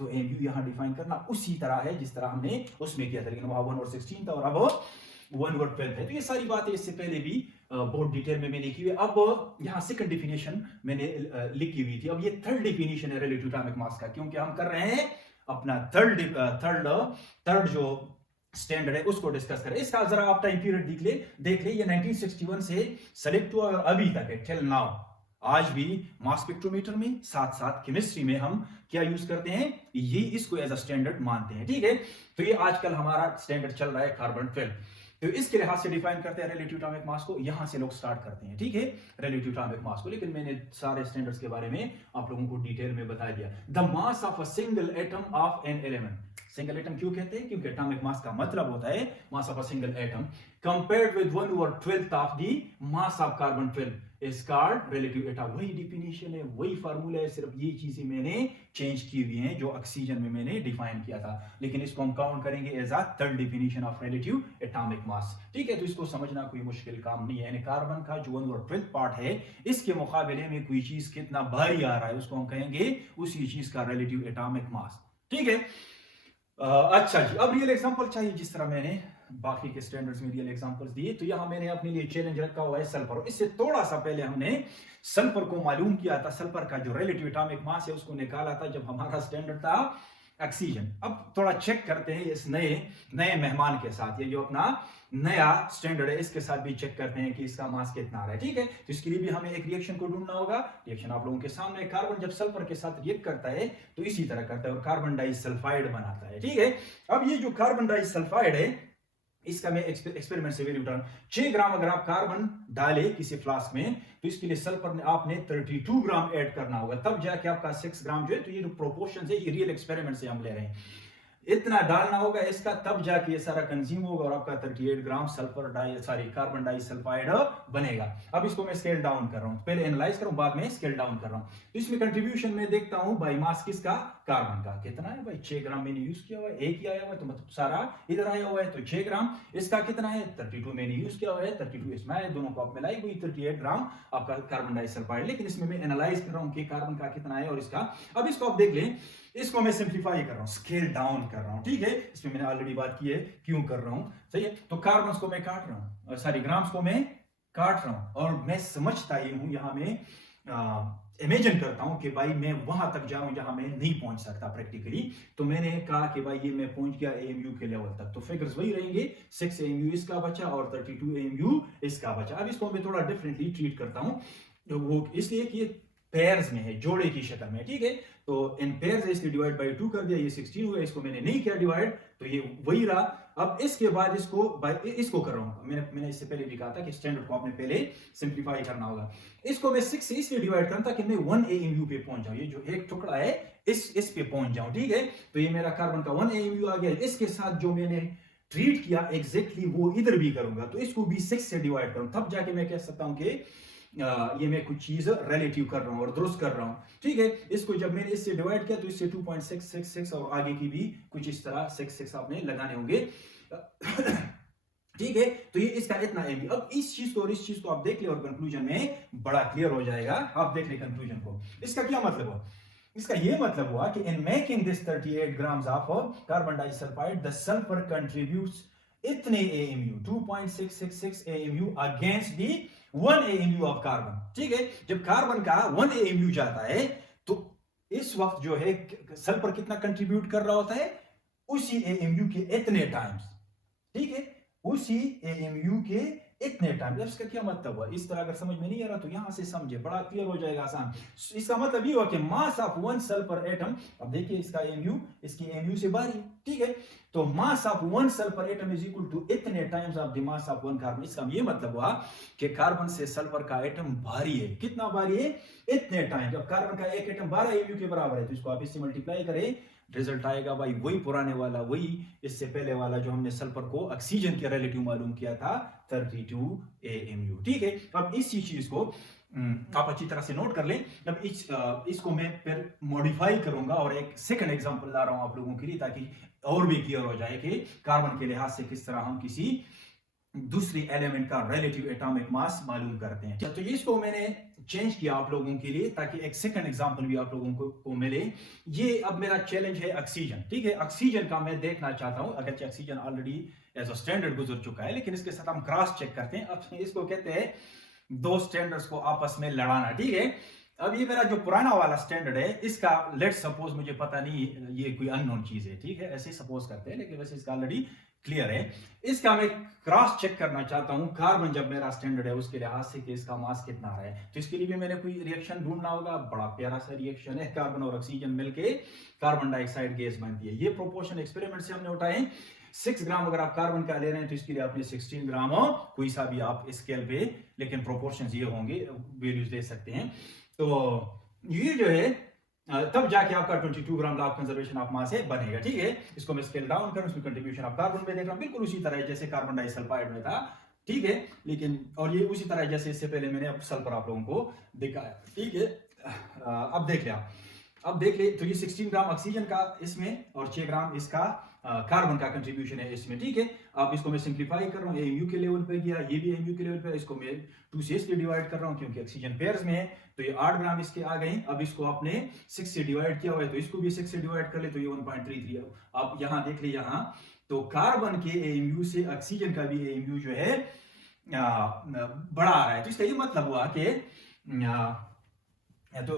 तो AMU यहां define करना उसी तरह है जिस तरह हमने उसमें किया था, लेकिन वहां 1/16 था और अब 1/12 है। तो ये सारी बातें इससे पहले भी बहुत डिटेल में मैंने की हुई। अब यहाँ सेकंड डिफिनेशन मैंने लिखी हुई थी, अब ये थर्ड डिफिनेशन है रिलेटिव एटॉमिक मास का, क्योंकि हम कर रहे हैं अपना थर्ड जो स्टैंडर्ड है उसको डिस्कस करें। इसका जरा आप टाइम पीरियड देख ले, ये 1961 से सेलेक्ट हुआ और अभी तक है, टिल नाउ। आज भी मास स्पेक्ट्रोमीटर में साथ साथ केमिस्ट्री में हम क्या यूज करते हैं, ये इसको एज अ स्टैंडर्ड मानते हैं, ठीक है। तो ये आजकल हमारा स्टैंडर्ड चल रहा है कार्बन 12। तो इसके लिहाज से डिफाइन करते हैं रिलेटिव एटॉमिक मास को, यहां से लोग स्टार्ट करते हैं, ठीक है, रिलेटिव एटॉमिक मास को। लेकिन मैंने सारे स्टैंडर्ड्स के बारे में आप लोगों को डिटेल में बता दिया। The mass of a single atom of an element, single atom क्यों कहते हैं, क्योंकि एटॉमिक मास का मतलब होता है mass of a single atom, compared with 1/12 of the mass of carbon 12 is called relative atomic. वही डिफिनेशन है, वही फार्मूला है, सिर्फ ये चीजें मैंने चेंज की हुई हैं जो ऑक्सीजन में मैंने डिफाइन किया था, लेकिन इसको हम काउंट करेंगे as a third definition of relative atomic mass, ठीक है। तो इसको समझना कोई मुश्किल काम नहीं है, यानी कार्बन का जो 1/12 पार्ट है इसके मुकाबले में कोई चीज कितना भारी आ रहा है उसको हम कहेंगे उसी चीज का रिलेटिव एटॉमिक मास, ठीक है। अच्छा जी, अब रियल एग्जांपल चाहिए, जिस तरह मैंने बाकी के स्टैंडर्ड्स में रियल एग्जांपल्स दिए, तो यहां मैंने अपने लिए चैलेंज रखा हुआ है सल्फर। इससे थोड़ा सा पहले हमने सल्फर को मालूम किया था, सल्फर का जो रिलेटिव एटॉमिक मास है उसको निकाला था जब हमारा स्टैंडर्ड था ऑक्सीजन। अब थोड़ा चेक करते हैं इस नए मेहमान के साथ, ये जो अपना नया स्टैंडर्ड है इसके साथ भी चेक करते हैं कि इसका मास कितना आ रहा है, ठीक है। तो इसके लिए भी हमें एक रिएक्शन को ढूंढना होगा। रिएक्शन आप लोगों के सामने, कार्बन जब सल्फर के साथ रिएक्ट करता है तो इसी तरह करता है और कार्बन डाइसल्फाइड बनाता है, ठीक है। अब ये जो कार्बन डाइसल्फाइड है इसका मैं एक्सपेरिमेंट से वैल्यू उठाऊं, 6 ग्राम अगर आप कार्बन डाले किसी फ्लास्क में तो इसके लिए सल्फर ने आपने 32 ग्राम ऐड करना होगा, तब जाके आपका 6 ग्राम जो है, तो ये जो प्रोपोर्शन है ये रियल एक्सपेरिमेंट से हम ले रहे हैं, इतना डालना होगा इसका, तब जाके ये सारा कंज्यूम होगा और आपका 38 ग्राम कार्बन डाइसल्फाइड बनेगा। अब इसको मैं स्केल डाउन कर रहा हूं, पहले एनालाइज करूं बाद में स्केल डाउन कर रहा हूं। तो इसमें कंट्रीब्यूशन में देखता हूं बाई मास किसका, कार्बन का कितना है भाई, 6 ग्राम मैंने यूज किया हुआ है, एक ही आया हुआ है तो मतलब सारा इधर आया हुआ है, तो 6 ग्राम। इसका कितना है, 32 मैंने यूज किया हुआ है, 32 इसमें है, दोनों को आप मिलाई हुई 38 ग्राम आपका कार्बन डाइसल्फाइड। लेकिन इसमें मैं एनालाइज कर रहा हूं कि कार्बन का कितना है और इसका। अब इसको आप देख लें, इसको मैं सिंप्लीफाई कर रहा हूं, स्केल डाउन कर रहा हूं, ठीक है। इसमें मैंने ऑलरेडी बात की है क्यों कर रहा हूं, सही है। तो कार्बन को मैं काट रहा हूं, सॉरी ग्राम्स को मैं काट रहा हूं, और मैं समझता ही हूं, यहां मैं इमेजिन करता हूं कि भाई मैं वहां तक जा रहा हूं जहां मैं नहीं पहुंच सकता प्रैक्टिकली। तो मैंने कहा कि भाई ये मैं पहुंच गया AMU के लेवल तक, तो फिगर्स वही रहेंगे, 6 AMU इसका बचा और 32 AMU इसका बचा। अब इसको मैं थोड़ा डिफरेंटली ट्रीट करता हूं, वो इसलिए कि पेयर्स में है, जोड़े की शक्ल में, ठीक है। तो इन पेयर्स है इसलिए डिवाइड बाय 2 कर दिया, ये 16 हुआ, इसको मैंने नहीं किया डिवाइड तो ये वही रहा। अब इसके बाद इसको कर रहा हूं, मैंने इससे पहले भी कहा था कि स्टैंडर्ड को आपने पहले सिंप्लीफाई करना होगा। इसको मैं 6 से इसलिए डिवाइड करता ताकि मैं 1 AMU पे पहुंच जाऊं, ये जो एक टुकड़ा है इस पे पहुंच जाऊं, ठीक है। तो ये मेरा कार्बन का 1 AMU आ गया। इसके साथ जो मैंने ट्रीट किया एग्जैक्टली वो इधर भी करूंगा, तो इसको भी 6 से डिवाइड करूं, तब जाके मैं कह सकता हूं कि ये मैं कुछ चीज रिलेटिव कर रहा हूं और दुरुस्त कर रहा हूं, ठीक है। इसको जब मैंने इससे डिवाइड किया तो इससे 2.666 और आगे की भी कुछ इस तरह 6 आपने लगाने होंगे, ठीक है। तो ये इसका इतना है। अब इस चीज को और इस चीज को आप देख ले और कंक्लूजन में बड़ा क्लियर हो जाएगा। आप देख ले कंक्लूजन को, इसका क्या मतलब हुआ, इसका ये मतलब हुआ कि in making this 38 grams of carbon disulphide the sulphur contributes इतने AMU 2.666 AMU against the 1 AMU of carbon, ठीक है। जब कार्बन का 1 AMU जाता है तो इस वक्त जो है सल्फर कितना कंट्रीब्यूट कर रहा होता है, उसी AMU के इतने टाइम्स, ठीक है, उसी AMU के इतने टाइम। इसका क्या मतलब हुआ, इस तरह अगर समझ में नहीं आ रहा तो यहां से समझे, बड़ा क्लियर हो जाएगा आसान। इसका मतलब ये हुआ कि मास ऑफ 1 सल्फर एटम, अब देखिए इसका AMU इसकी AMU से बाहरी, ठीक है। तो mass of 1 sulphur atom is equal to इतने times of the mass of 1 carbon. इसका ये मतलब हुआ कि कार्बन से सल्फर का एटम भारी है, कितना भारी है, इतने टाइम। जब कार्बन का एक एटम 12 AMU के बराबर है तो इसको आप इससे मल्टीप्लाई करें, रिजल्ट आएगा भाई वही पुराने वाला, वही इससे पहले वाला जो हमने सल्फर को ऑक्सीजन के रिलेटिव मालूम किया था, 32 AMU, ठीक है। अब इसी चीज को आप अच्छी तरह से नोट कर लें। अब इसको मैं फिर मॉडिफाई करूंगा और एक सेकंड एग्जांपल ला रहा हूं आप लोगों के लिए ताकि और भी क्लियर हो जाए कि कार्बन के लिहाज से किस तरह हम किसी दूसरी एलिमेंट का रिलेटिव एटॉमिक मास मालूम करते हैं। तो ये इसको मैंने चेंज किया आप लोगों के लिए ताकि एक सेकंड एग्जांपल भी आप लोगों को मिले। ये अब मेरा चैलेंज है ऑक्सीजन, ठीक है। ऑक्सीजन का मैं देखना चाहता हूं, अगरचे oxygen already as a standard गुजर चुका है, लेकिन इसके साथ हम क्रॉस चेक करते हैं। अब इसको कहते हैं दो स्टैंडर्ड्स को आपस में लड़ाना, ठीक है। अब ये मेरा जो पुराना वाला स्टैंडर्ड है, इसका लेट सपोज, मुझे पता नहीं ये कोई अननोन चीज है, ठीक है, ऐसे सपोज करते हैं, लेकिन वैसे इसका ऑलरेडी क्लियर है। इसका मैं क्रॉस चेक करना चाहता हूं कार्बन जब मेरा स्टैंडर्ड है उसके लिहाज से कि इसका मास कितना है। तो इसके लिए भी मैंने कोई रिएक्शन ढूंढना होगा। बड़ा प्यारा सा रिएक्शन है, कार्बन और ऑक्सीजन मिलके कार्बन डाइऑक्साइड गैस बनती है। ये प्रोपोर्शन एक्सपेरिमेंट से हमने उठाए। 6 ग्राम अगर आप कार्बन का ले रहे हैं तो इसके लिए आपने 16 ग्राम कोई सा भी आप स्केल पे, लेकिन प्रोपोर्शंस ये होंगे, वैल्यूज दे सकते हैं। तो ये जो है तब जाके आपका 22 ग्राम law of conservation of mass है बनेगा, ठीक है। इसको मैं स्केल डाउन करूं, इसमें कंट्रीब्यूशन ऑफ कार्बन में देख रहा हूं, बिल्कुल उसी तरह जैसे कार्बन डाइसल्फाइड में था, ठीक है। लेकिन और ये उसी तरह जैसे इससे पहले मैंने अब सल्फर आप लोगों को दिखाया, ठीक है। अब देख लिया, अब देख ले तो ये 16 ग्राम ऑक्सीजन का इसमें और 6 ग्राम इसका कार्बन का कंट्रीब्यूशन है इसमें, ठीक है। अब इसको मैं सिंप्लीफाई कर रहा हूँ, एमयू के लेवल पे गया, ये भी एमयू के लेवल पे, इसको मैं 2 से इसलिए डिवाइड कर रहा हूँ क्योंकि ऑक्सीजन पेयर्स में है, तो ये 8 ग्राम इसके आ गए। अब इसको आपने 6 से डिवाइड किया हुआ है, तो इसको भी 6 से डिवाइड कर ले तो ये 1.33। अब यहाँ देख ले, यहाँ तो कार्बन के एमयू से ऑक्सीजन का भी एमयू जो है बड़ा आ रहा है। तो इसका ये मतलब हुआ कि तो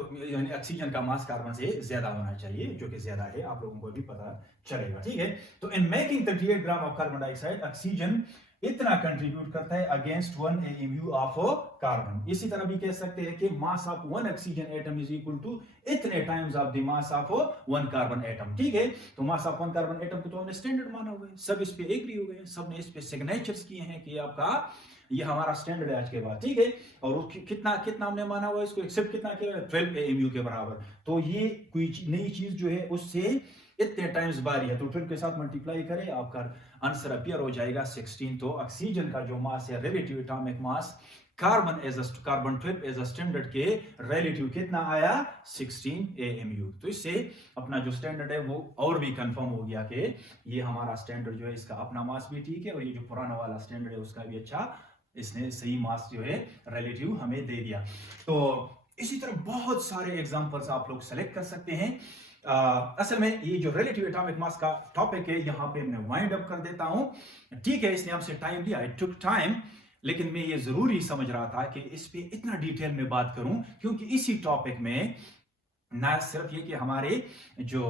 ऑक्सीजन का मास कार्बन से ज्यादा होना चाहिए, जो कि ज्यादा है, आप लोगों को भी पता चलेगा, ठीक है। तो in making 38 gram of carbon dioxide, oxygen इतना कंट्रीब्यूट करता है अगेंस्ट 1 एमयू ऑफ कार्बन। इसी तरह भी कह सकते हैं कि mass of 1 oxygen atom is equal to इतने times of the mass of 1 carbon atom, ठीक है। तो मास ऑफ 1 कार्बन एटम को तो हमने स्टैंडर्ड माना हुआ है, सब इस पे एग्री हो गए, सब ने इस पे सिग्नेचर्स किए हैं कि आपका ये हमारा स्टैंडर्ड है आज के बाद, ठीक है। और कितना कितना हमने माना हुआ, इसको एक्सेप्ट कितना किया, 12 एमयू के बराबर। तो ये कोई नई चीज जो है उससे इतने टाइम्स बारी है, तो 12 के साथ मल्टीप्लाई करें, आपका आंसर अपीयर हो जाएगा 16। तो ऑक्सीजन का जो मास है relative atomic mass carbon 12 as a standard के रिलेटिव कितना आया, 16 एएमयू। तो इससे अपना जो स्टैंडर्ड है वो और भी कंफर्म हो गया कि ये हमारा स्टैंडर्ड जो है इसका अपना मास भी ठीक है, और ये जो पुराना वाला स्टैंडर्ड है उसका भी अच्छा, इसने सही मास जो है रिलेटिव हमें दे दिया। तो इसी तरह बहुत सारे एग्जांपल्स आप लोग सेलेक्ट कर सकते हैं। असल में ये जो रिलेटिव एटॉमिक मास का टॉपिक है यहाँ पे मैं वाइंड अप कर देता हूं, ठीक है। इसने हमसे टाइम लिया, इट टुक टाइम, लेकिन मैं ये जरूरी समझ रहा था कि इस पे इतना डिटेल में बात करूं, क्योंकि इसी टॉपिक में ना सिर्फ ये कि हमारे जो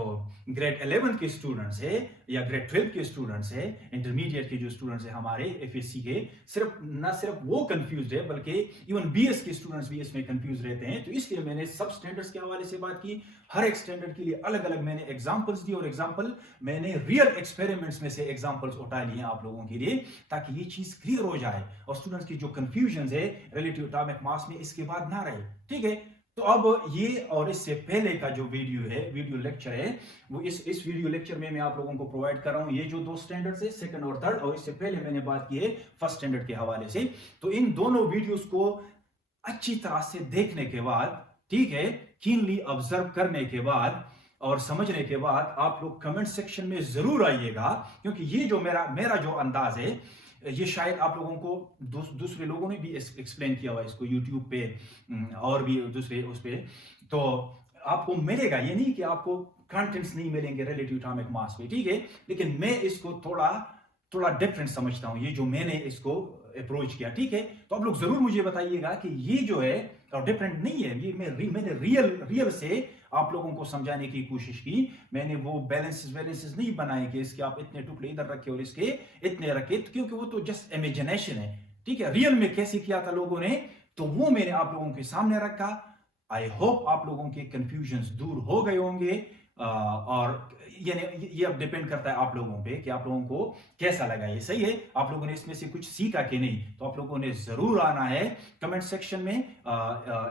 ग्रेड 11 के स्टूडेंट्स है या ग्रेड 12 के स्टूडेंट्स है, इंटरमीडिएट के जो स्टूडेंट्स है हमारे एफएससी के, सिर्फ वो कंफ्यूज्ड है, बल्कि इवन बीएस के स्टूडेंट्स भी इसमें कंफ्यूज रहते हैं। तो इसलिए मैंने सब स्टैंडर्ड्स के हवाले से बात की, हर एक स्टैंडर्ड के लिए अलग अलग मैंने एग्जांपल्स दी, और एग्जांपल मैंने रियल एक्सपेरिमेंट्स में से एग्जांपल्स उठा लिए आप लोगों के लिए, ताकि ये चीज क्लियर हो जाए और स्टूडेंट्स की जो कंफ्यूजन है रिलेटिव एटॉमिक मास में इसके बाद ना रहे, ठीक है। तो अब ये और इससे पहले का जो वीडियो लेक्चर है, वो इस वीडियो लेक्चर में मैं आप लोगों को प्रोवाइड कर रहा हूं ये जो दो स्टैंडर्ड्स है, सेकंड और थर्ड, और इससे पहले मैंने बात की है फर्स्ट स्टैंडर्ड के हवाले से। तो इन दोनों वीडियोस को अच्छी तरह से देखने के बाद, ठीक है, कीनली ऑब्जर्व करने के बाद और समझने के बाद आप लोग कमेंट सेक्शन में जरूर आइएगा, क्योंकि ये जो मेरा जो अंदाज है, ये शायद आप लोगों को दूसरे लोगों ने भी एक्सप्लेन किया हुआ इसको यूट्यूब पे और भी दूसरे उस पे, तो आपको मिलेगा। ये नहीं कि आपको कंटेंट्स नहीं मिलेंगे रिलेटिव एटॉमिक मास पे, ठीक है, लेकिन मैं इसको थोड़ा डिफरेंट समझता हूं, ये जो मैंने इसको अप्रोच किया, ठीक है। तो आप लोग जरूर मुझे बताइएगा कि ये जो है और डिफरेंट नहीं है, ये मैंने रियल से आप लोगों को समझाने की कोशिश की। मैंने वो बैलेंसेस नहीं बनाए कि इसके आप इतने टुकड़े इधर रखे और इसके इतने रखे, क्योंकि वो तो जस्ट इमेजिनेशन है, ठीक है। रियल में कैसे किया था लोगों ने, तो वो मैंने आप लोगों के सामने रखा। आई होप आप लोगों के कंफ्यूजन दूर हो गए होंगे, और ये अब डिपेंड करता है आप लोगों पे कि आप लोगों को कैसा लगा। ये सही है, आप लोगों ने इसमें से कुछ सीखा कि नहीं, तो आप लोगों ने जरूर आना है कमेंट सेक्शन में,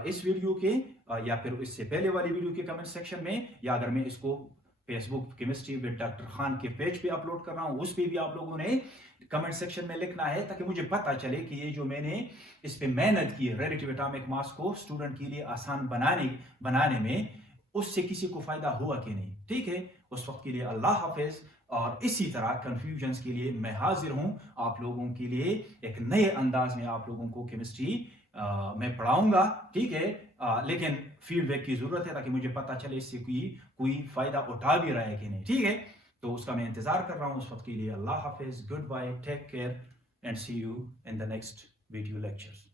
इस वीडियो के या फिर इससे पहले वाली वीडियो के कमेंट सेक्शन में, या अगर मैं इसको Facebook chemistry with doctor Khan के पेज पे अपलोड कर रहा हूं, उस पे भी आप लोगों ने कमेंट सेक्शन में लिखना है, ताकि मुझे पता चले कि ये जो मैंने इस पे मेहनत की रिलेटिव एटॉमिक मास को स्टूडेंट के लिए आसान बनाने में उससे किसी को फायदा हुआ कि नहीं, ठीक है। उस वक्त के लिए अल्लाह हाफिज। और इसी तरह कन्फ्यूजन्स के लिए मैं हाजिर हूं आप लोगों के लिए, एक नए अंदाज में आप लोगों को केमिस्ट्री मैं पढ़ाऊंगा, ठीक है। लेकिन फीडबैक की जरूरत है ताकि मुझे पता चले इससे कोई फायदा उठा भी रहा है कि नहीं, ठीक है। तो उसका मैं इंतजार कर रहा हूं। उस वक्त के लिए अल्लाह हाफिज, good bye, take care and see you in the next video lectures.